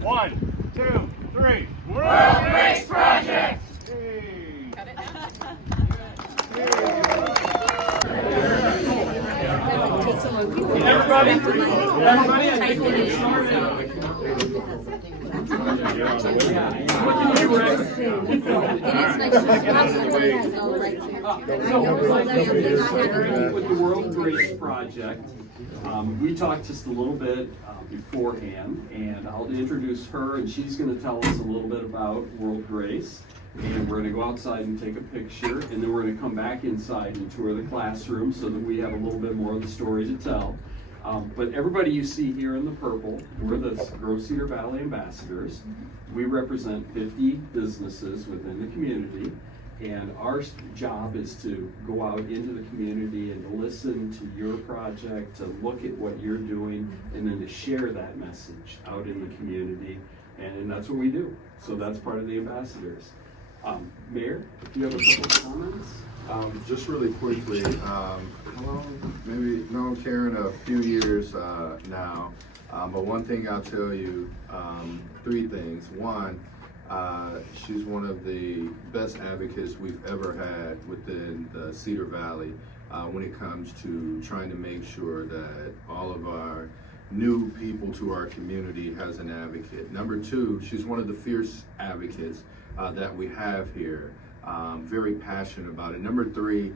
1, 2, 3. World Grace Project! Hey. Cut it now. Everybody, I think we're starting. With the World Grace Project, we talked just a little bit beforehand, and I'll introduce her, and she's going to tell us a little bit about World Grace. And we're going to go outside and take a picture, and then we're going to come back inside and tour the classroom so that we have a little bit more of the story to tell. But everybody you see here in the purple, we're the Grow Cedar Valley Ambassadors. We represent 50 businesses within the community, and our job is to go out into the community and to listen to your project, to look at what you're doing, and then to share that message out in the community, and that's what we do. So that's part of the ambassadors. Mayor, if you have a couple of comments? Just really quickly, how long? Maybe known Karen a few years now, but one thing I'll tell you, 3 things. One, she's one of the best advocates we've ever had within the Cedar Valley when it comes to trying to make sure that all of our new people to our community has an advocate. Number 2, she's one of the fierce advocates that we have here. Very passionate about it. Number 3,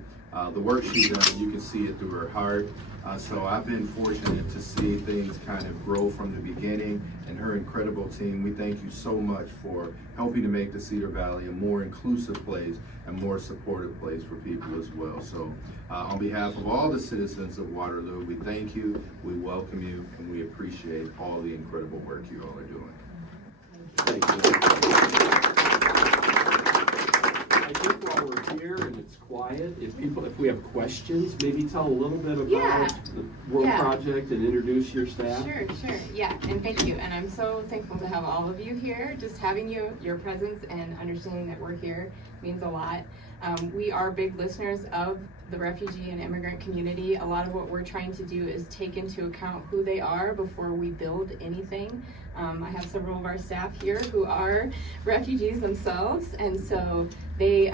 the work she does, you can see it through her heart. So I've been fortunate to see things kind of grow from the beginning, and her incredible team. We thank you so much for helping to make the Cedar Valley a more inclusive place and more supportive place for people as well. So on behalf of all the citizens of Waterloo, we thank you, we welcome you, and we appreciate all the incredible work you all are doing. Thank you. I think while we're here and it's quiet, if we have questions, maybe tell a little bit about the World Project and introduce your staff. Sure. Yeah, and thank you. And I'm so thankful to have all of you here. Just having your presence and understanding that we're here means a lot. We are big listeners of the refugee and immigrant community. A lot of what we're trying to do is take into account who they are before we build anything. I have several of our staff here who are refugees themselves, and so they,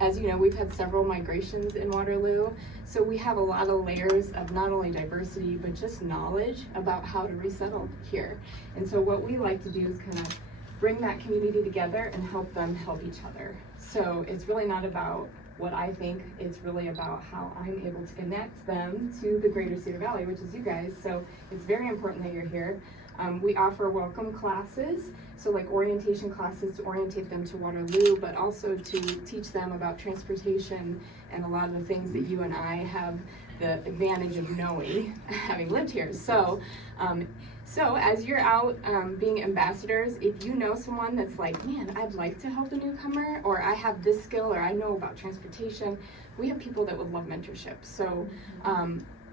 as you know, we've had several migrations in Waterloo, so we have a lot of layers of not only diversity, but just knowledge about how to resettle here. And so what we like to do is kind of bring that community together and help them help each other. So it's really not about what I think, it's really about how I'm able to connect them to the greater Cedar Valley, which is you guys. So it's very important that you're here. We offer welcome classes, so like orientation classes to orientate them to Waterloo, but also to teach them about transportation and a lot of the things that you and I have the advantage of knowing, having lived here. So as you're out being ambassadors, if you know someone that's like, man, I'd like to help a newcomer, or I have this skill, or I know about transportation, we have people that would love mentorship. So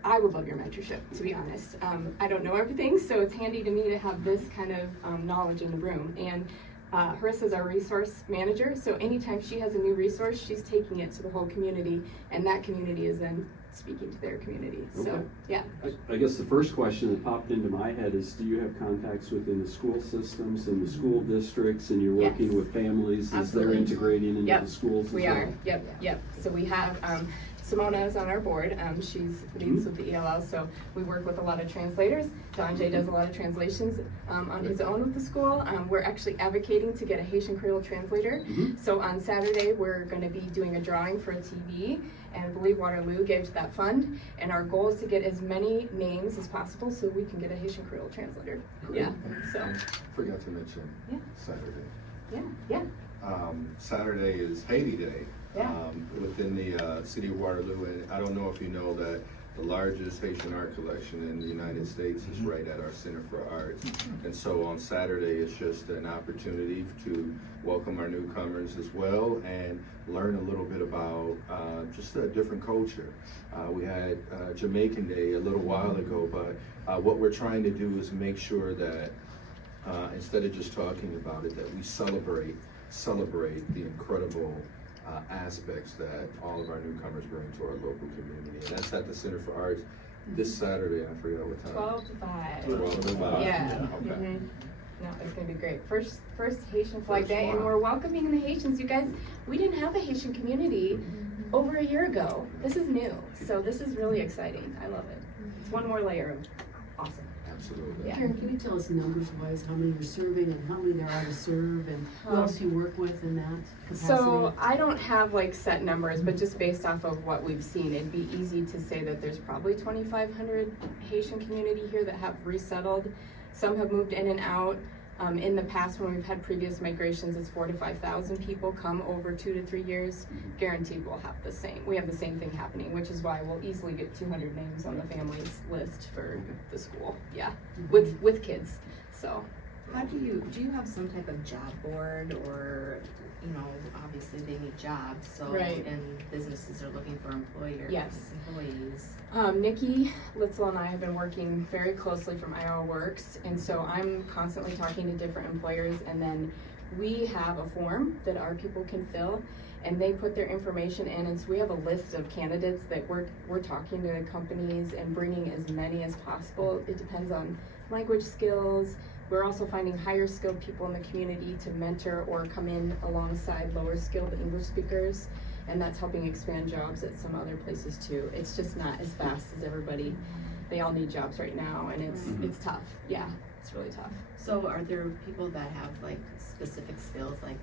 I would love your mentorship, to be honest. I don't know everything, so it's handy to me to have this kind of knowledge in the room. And Harissa's our resource manager, so anytime she has a new resource, she's taking it to the whole community, and that community is then speaking to their community. Okay. So, yeah. I guess the first question that popped into my head is, do you have contacts within the school systems and the school districts, and you're working with families as they're integrating into the schools as well? We are. Yep. So we have Simona is on our board. She leads with the ELL, so we work with a lot of translators. Don J does a lot of translations on his own with the school. We're actually advocating to get a Haitian Creole translator. So on Saturday, we're going to be doing a drawing for a TV, and I believe Waterloo gave to that fund. And our goal is to get as many names as possible so we can get a Haitian Creole translator. Great. Yeah. So. Forgot to mention Saturday. Yeah. Saturday is Haiti Day. Yeah. Within the city of Waterloo, and I don't know if you know that the largest Haitian art collection in the United States is right at our Center for Arts. And so on Saturday, it's just an opportunity to welcome our newcomers as well and learn a little bit about just a different culture. We had Jamaican Day a little while ago, but what we're trying to do is make sure that instead of just talking about it, that we celebrate the incredible aspects that all of our newcomers bring to our local community. And that's at the Center for Arts this Saturday. I forgot what time. 12 to 5. 12 to 5. Yeah. Okay. No, it's gonna be great. First Haitian Flag Day, and we're welcoming the Haitians. You guys, we didn't have a Haitian community over a year ago. This is new, so this is really exciting. I love it. It's one more layer of awesome. Absolutely. Yeah. Karen, can you tell us numbers-wise how many you're serving and how many there are to serve and who else you work with in that capacity? So I don't have like set numbers, but just based off of what we've seen, it'd be easy to say that there's probably 2,500 Haitian community here that have resettled. Some have moved in and out. In the past, when we've had previous migrations, it's 4,000 to 5,000 people come over 2 to 3 years. Guaranteed we'll have the same. We have the same thing happening, which is why we'll easily get 200 names on the families list for the school. Yeah, with kids. So. How do you have some type of job board, or, you know, obviously they need jobs, so, Right. and businesses are looking for employees. Nikki Litzel and I have been working very closely from Iowa Works, and so I'm constantly talking to different employers, and then we have a form that our people can fill, and they put their information in, and so we have a list of candidates that we're talking to companies and bringing as many as possible. It depends on language skills. We're also finding higher skilled people in the community to mentor or come in alongside lower skilled English speakers, and that's helping expand jobs at some other places too. It's just not as fast as everybody. They all need jobs right now, and it's tough. Yeah, it's really tough. So are there people that have like specific skills, like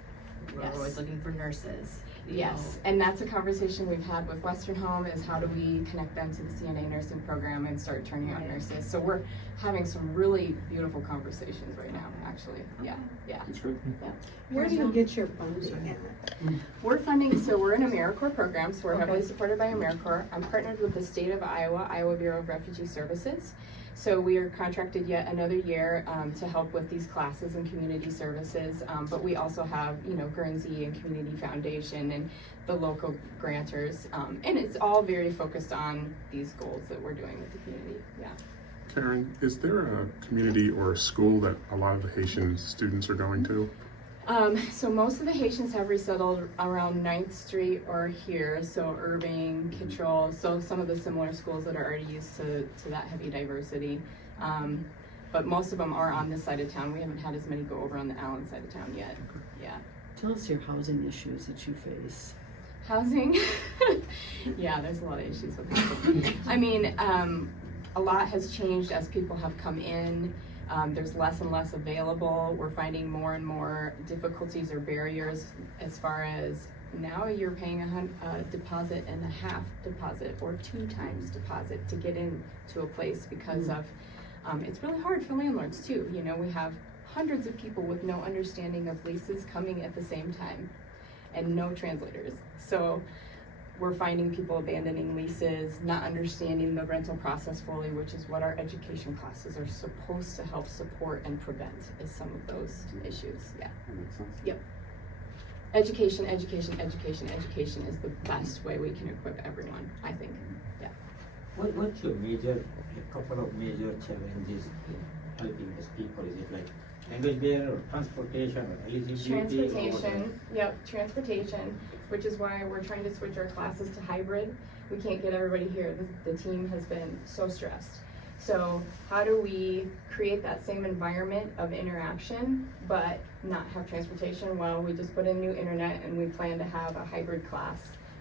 we're Yes. always looking for nurses? you Yes, know? and that's a conversation we've had with Western Home, is how do we connect them to the CNA nursing program and start turning out nurses. So we're having some really beautiful conversations right now, actually. Yeah. That's great. Where do you get your funding? We're funding, so we're an AmeriCorps program, so we're heavily supported by AmeriCorps. I'm partnered with the state of Iowa Bureau of Refugee Services. So we are contracted yet another year to help with these classes and community services, but we also have, Guernsey and Community Foundation and the local grantors, and it's all very focused on these goals that we're doing with the community. Yeah. Karen, is there a community or a school that a lot of the Haitian students are going to? So most of the Haitians have resettled around 9th Street or here, so Irving, Kittrell, so some of the similar schools that are already used to that heavy diversity. But most of them are on this side of town. We haven't had as many go over on the Allen side of town yet. Yeah. Tell us your housing issues that you face. Housing? Yeah, there's a lot of issues with housing. I mean, a lot has changed as people have come in. There's less and less available. We're finding more and more difficulties or barriers as far as now you're paying a deposit and a half deposit or 2 times deposit to get into a place because of, it's really hard for landlords too. We have hundreds of people with no understanding of leases coming at the same time and no translators. So we're finding people abandoning leases, not understanding the rental process fully, which is what our education classes are supposed to help support and prevent, is some of those issues. Yeah. That makes sense. Yep. Education is the best way we can equip everyone, I think. Yeah. What's your a couple of major challenges in helping these people? Is it like language barrier or transportation or eligibility? Transportation, which is why we're trying to switch our classes to hybrid. We can't get everybody here. The team has been so stressed. So how do we create that same environment of interaction but not have transportation? Well, we just put in new internet, and we plan to have a hybrid class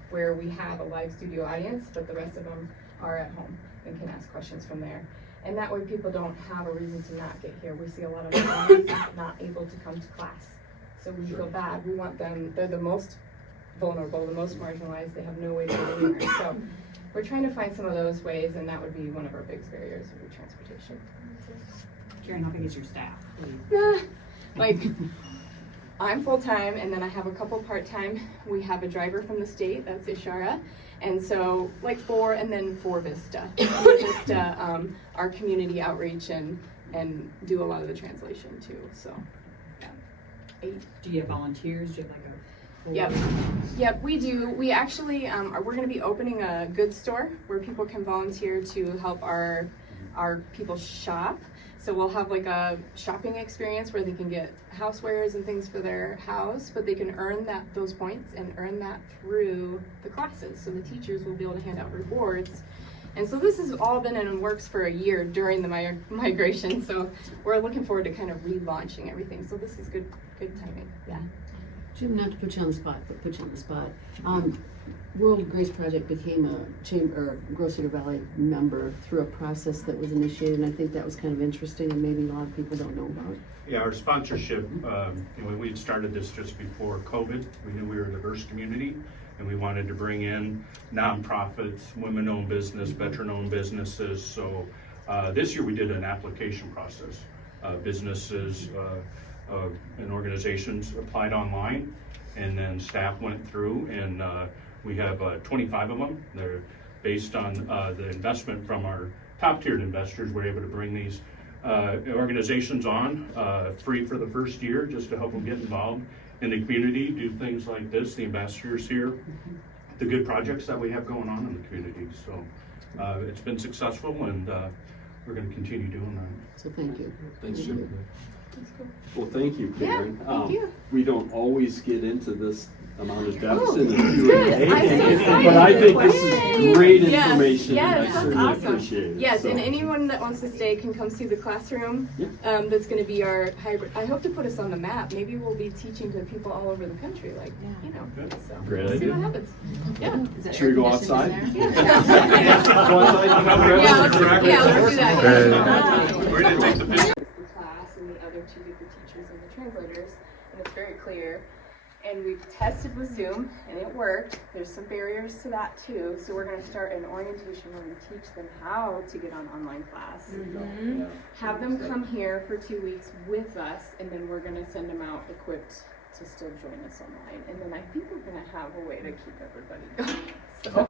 where we have a live studio audience, but the rest of them are at home and can ask questions from there. And that way people don't have a reason to not get here. We see a lot of them not able to come to class. So we feel bad. We want them, they're the most vulnerable, the most marginalized, they have no way to get anywhere. So we're trying to find some of those ways, and that would be one of our biggest barriers, would be transportation. Karen, how big is your staff? I'm full-time, and then I have a couple part-time. We have a driver from the state, that's Ishara, and so 4, and then 4 Vista. Vista, our community outreach and do a lot of the translation too, so, yeah. 8. Do you have volunteers? Do you have like a Yep, we do. We actually, we're gonna be opening a goods store where people can volunteer to help our people shop. So we'll have like a shopping experience where they can get housewares and things for their house, but they can earn those points and earn that through the classes. So the teachers will be able to hand out rewards And so this has all been in works for a year during the migration, so we're looking forward to kind of relaunching everything. So this is good timing, yeah. Jim, not to put you on the spot, but put you on the spot. World Grace Project became a chamber, Grove Cedar Valley member through a process that was initiated, and I think that was kind of interesting and maybe a lot of people don't know about. Yeah, our sponsorship, we had started this just before COVID. We knew we were a diverse community and we wanted to bring in nonprofits, women-owned business, veteran-owned businesses. So this year we did an application process. Businesses and organizations applied online, and then staff went through, and we have 25 of them. They're based on the investment from our top-tiered investors. We're able to bring these organizations on free for the first year, just to help them get involved in the community, do things like this, the ambassadors here, the good projects that we have going on in the community. So it's been successful, and we're going to continue doing that. So thank you. Thanks, Thank Jim. you. Well, thank you, Karen. Thank you. We don't always get into this amount of depth Oh, in the that's Q&A, good. I'm so excited. but I think this is great Yes, information, yes, and I that's certainly awesome. appreciate it. Yes, So, and anyone that wants to stay can come see the classroom. Yeah. That's going to be our hybrid. I hope to put us on the map. Maybe we'll be teaching to people all over the country, like, you know. Good. So Great we'll see idea. what happens. Yeah. Should we go outside? Yeah. Go outside? Yeah, let's do that. Hey. We're going to take the picture. The class and the other two get the teachers and the translators, and it's very clear. And we've tested with Zoom, and it worked. There's some barriers to that too, so we're going to start an orientation where we teach them how to get on online class. Have them come here for 2 weeks with us, and then we're going to send them out equipped to still join us online. And then I think we're going to have a way to keep everybody going. So.